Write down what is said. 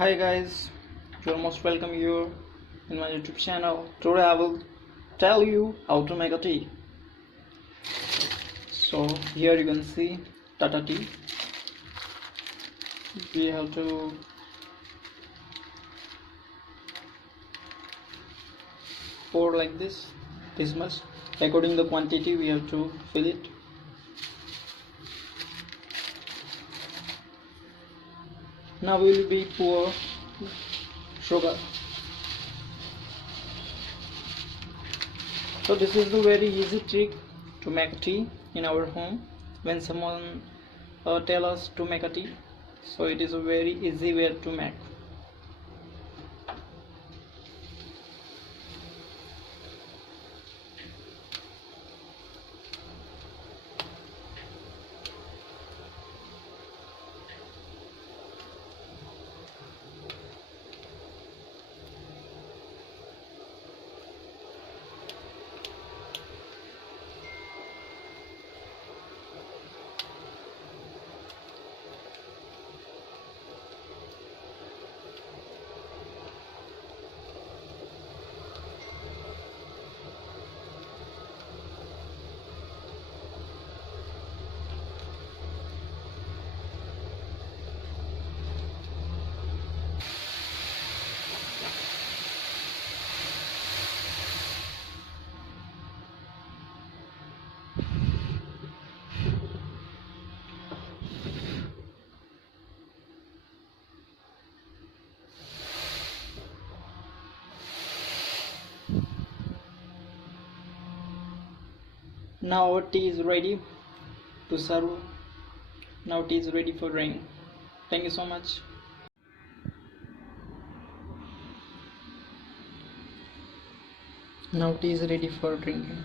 Hi guys, you're most welcome here in my YouTube channel. Today I will tell you how to make a tea. So here you can see Tata tea. We have to pour like this much. According to the quantity we have to fill it. Now we will be pour sugar. So this is the very easy trick to make tea in our home. When someone tell us to make a tea, so it is a very easy way to make. Now our tea is ready to serve. Now tea is ready for drink. Thank you so much. Now tea is ready for drinking.